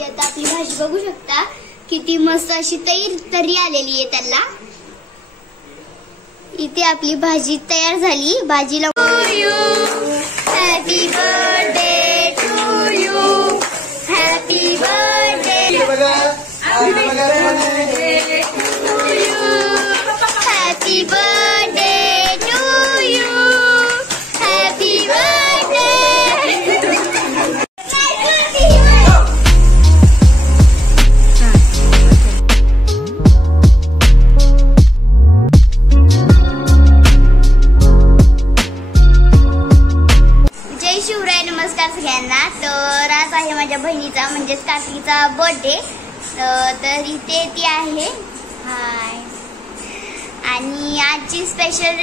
इथे आता आपली भाजी बघू शकता किती मस्त अशी तरी आलेली आहे त्याला। इथे आपली भाजी तयार झाली। भाजीला happy birthday to you, happy birthday happy birthday to you, happy birthday. जय शिवराय, नमस्कार सगळ्यांना। तर आज आहे माझ्या बहिणीचा म्हणजेच कार्तिकीचा बर्थडे। तर इथे ती आहे, हाय। आणि आजची स्पेशल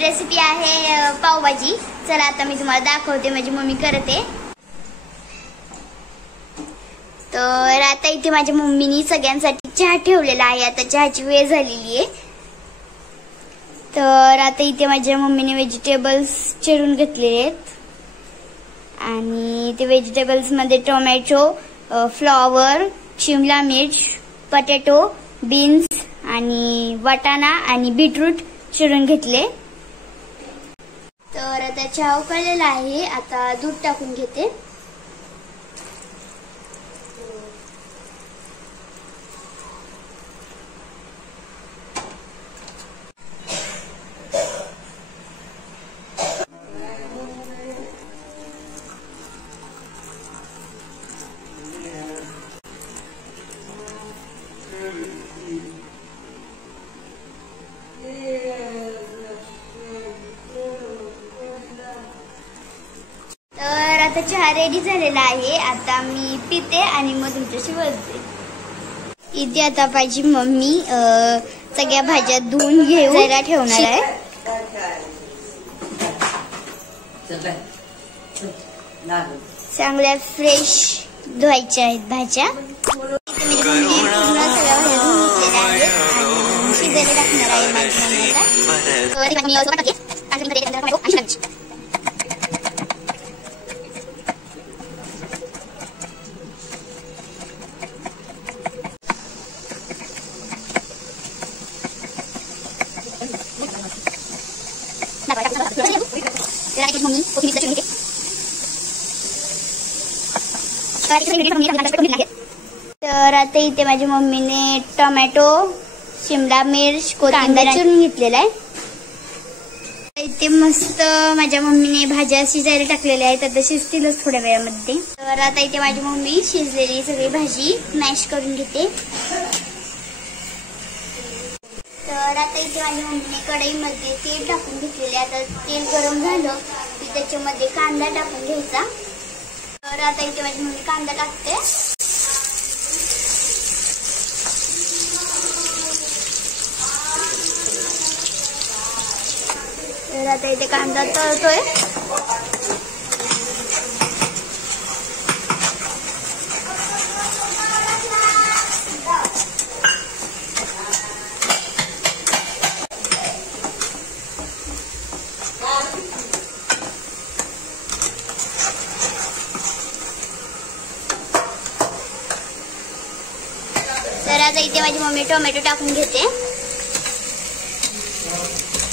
रेसिपी आहे पावभाजी। चला आता मी तुम्हाला दाखवते, माझी मम्मी करते। तर आता इथे माझ्या मम्मीनी सगळ्यांसाठी चहा ठेवलेला आहे। आता चहाची वेळ झालेली आहे। तर आता इथे माझ्या मम्मीने व्हेजिटेबल्स चिरून घेतलेले आहेत आणि ते व्हेजिटेबल्स मध्ये टोमॅटो, फ्लॉवर, शिमला मिर्च, पोटॅटो, बीन्स आणि वाटाणा आणि बीटरूट चिरून घेतले। तर आता चहा उकळलेला आहे, आता दूध टाकून घेते। तर आता चहा रेडी झालेला आहे। आता मी पिते आणि मग तुमच्याशी बोलते। इथे आता माझी मम्मी सगळ्या भाज्या धुवून घेऊन ठेवणार आहे। चांगल्या फ्रेश धुवायच्या आहेत भाज्या। इथे माझी मम्मी पूर्ण सगळ्या भाज्या धुवून घेतलेल्या आहेत आणि शिजायला टाकणार आहे माझी मम्मी आता। तर आता इथे माझ्या मम्मीने टोमॅटो, शिमला मिर्च, कांदा चिरून घेतलेला आहे। इथे मस्त माझ्या मम्मीने भाज्या शिजायला टाकलेल्या आहेत, आता शिजतीलच थोड्या वेळामध्ये। तर आता इथे माझी मम्मी शिजलेली सगळी भाजी मॅश करून घेते। तर आता इथे माझ्या मम्मीने कढईमध्ये तेल टाकून घेतलेले। आता तेल गरम झालं की त्याच्यामध्ये कांदा टाकून घ्यायचा। तर आता इथे माझी मम्मी कांदा टाकते। तर आता इथे कांदा तळतोय। तर आता इथे माझी मम्मी टोमॅटो टाकून घेते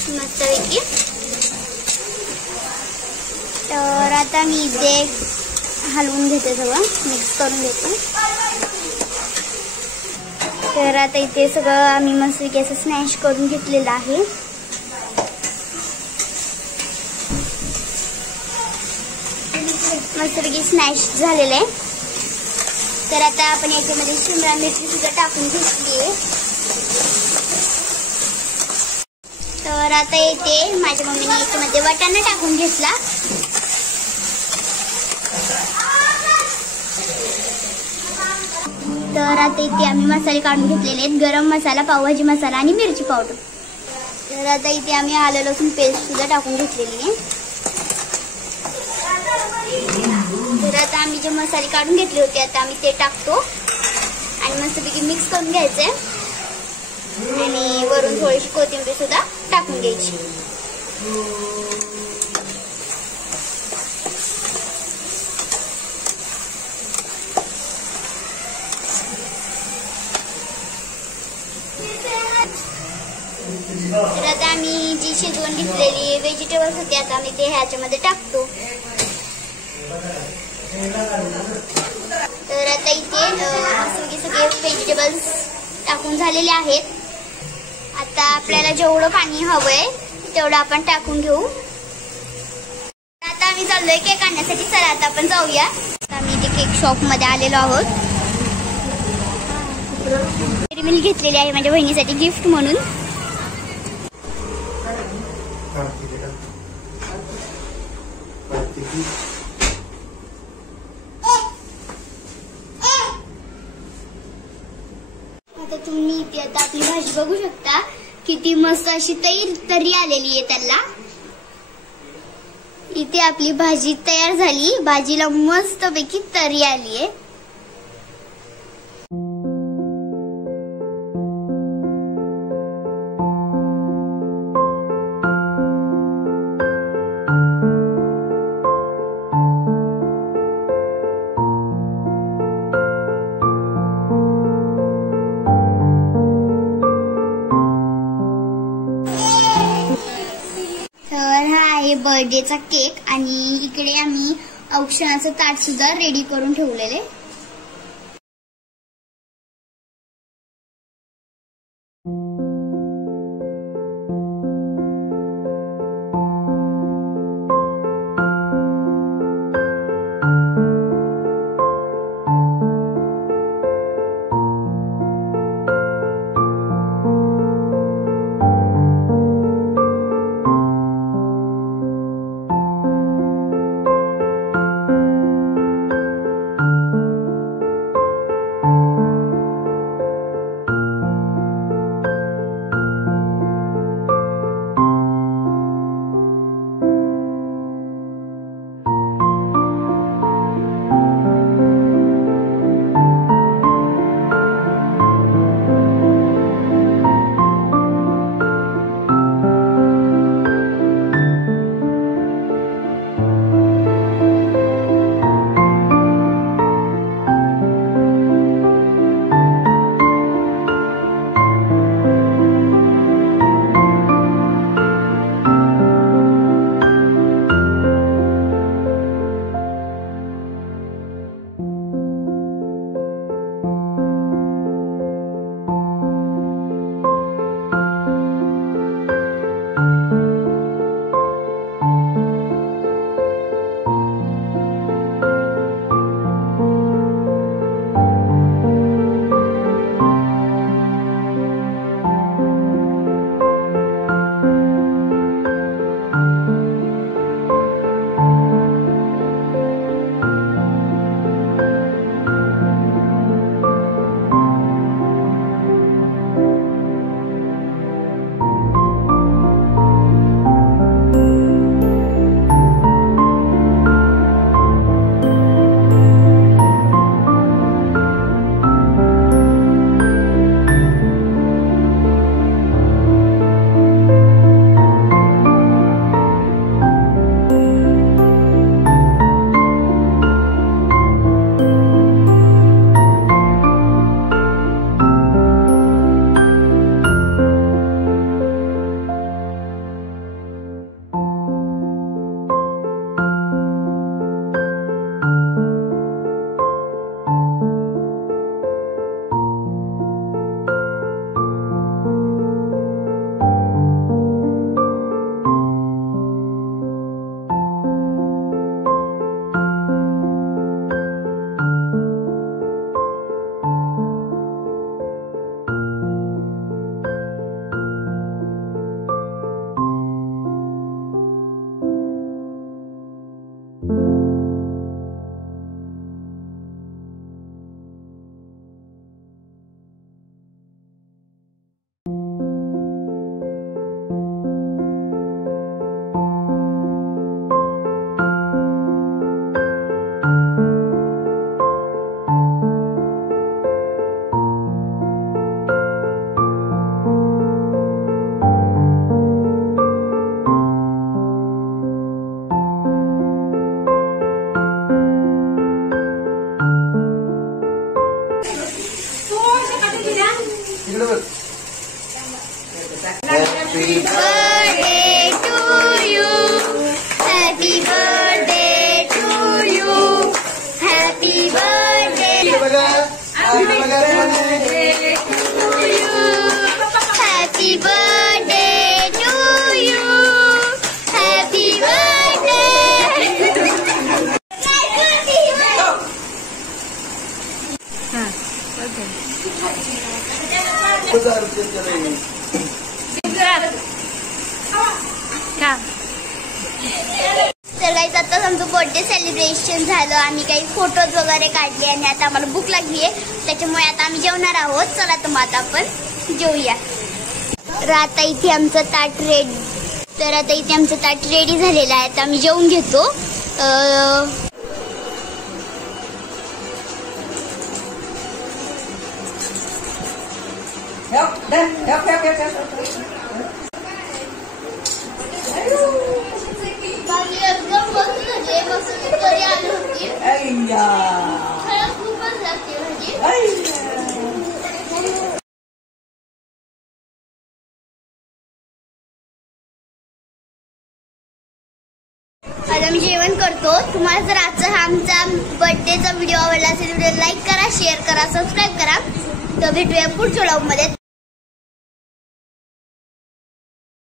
मस्तपैकी। तर आता मी इथे हलवून घेते, सगळं मिक्स करून घेते। तर आता इथे सगळं आम्ही मस्तपैकी असं स्मॅश करून घेतलेलं आहे। मस्तपैकी स्मॅश झालेलं आहे। तर आता आपण याच्यामध्ये शिमला मिरची सुद्धा टाकून घेतली आहे। तर आता येते माझ्या मम्मीने याच्यामध्ये वाटाणा टाकून घेतला। तर आता इथे आम्ही मसाले काढून घेतलेले आहेत, गरम मसाला, पावभाजी मसाला आणि मिरची पावडर। तर आता इथे आम्ही आलं लसूण पेस्ट सुद्धा टाकून घेतलेली आहे। तर आता आम्ही जे मसाले काढून घेतले होते आता आम्ही ते टाकतो आणि मस्तपैकी मिक्स करून घ्यायचंय आणि वरून थोडीशी कोथिंबीर सुद्धा टाकून घ्यायची। तर आता आम्ही जी शिजवून घेतलेली व्हेजिटेबल्स होते आता आम्ही ते ह्याच्यामध्ये टाकतो. तर आता इथे सगळे व्हेजिटेबल्स टाकून झालेले आहेत. आता आपल्याला जेवढं पाणी हवंय तेवढं आपण टाकून घेऊ. आता आम्ही चाललोय केक आणण्यासाठी. चला आता आपण जाऊया. आम्ही इथे केक शॉप मध्ये आलेलो आहोत. डेअरी मिल्क घेतलेली आहे माझ्या बहिणीसाठी गिफ्ट म्हणून. आता तुम्ही इथे आता आपली भाजी बघू शकता किती मस्त अशी तरी आलेली आहे त्याला. इथे आपली भाजी तयार झाली. भाजीला मस्त पैकी तरी आली आहे. बर्थडेचा केक आणि इकडे आम्ही औक्षणाचं ताट सुद्धा रेडी करून ठेवलेले. Happy birthday to you. Happy birthday to you. Happy birthday to you. Happy birthday to you. Happy तर गाईज आताच आमचं बर्थडे सेलिब्रेशन झालं. आम्ही काही फोटोज वगैरे काढले आणि आता आम्हाला भूक लागली आहे, त्याच्यामुळे आता आम्ही जेवणार आहोत. चला तर मग आता आपण जेवूया. तर आता इथे आमचं ताट रेडी झालेलं आहे. आता आम्ही जेवून घेतो. आता मी जेवण करतो. तुम्हाला जर आजचा हा आमचा बर्थडेचा व्हिडिओ आवडला असेल, व्हिडिओ लाईक करा, शेअर करा, सबस्क्राईब करा. तर भेटूया पुढच्या व्लॉगमध्ये.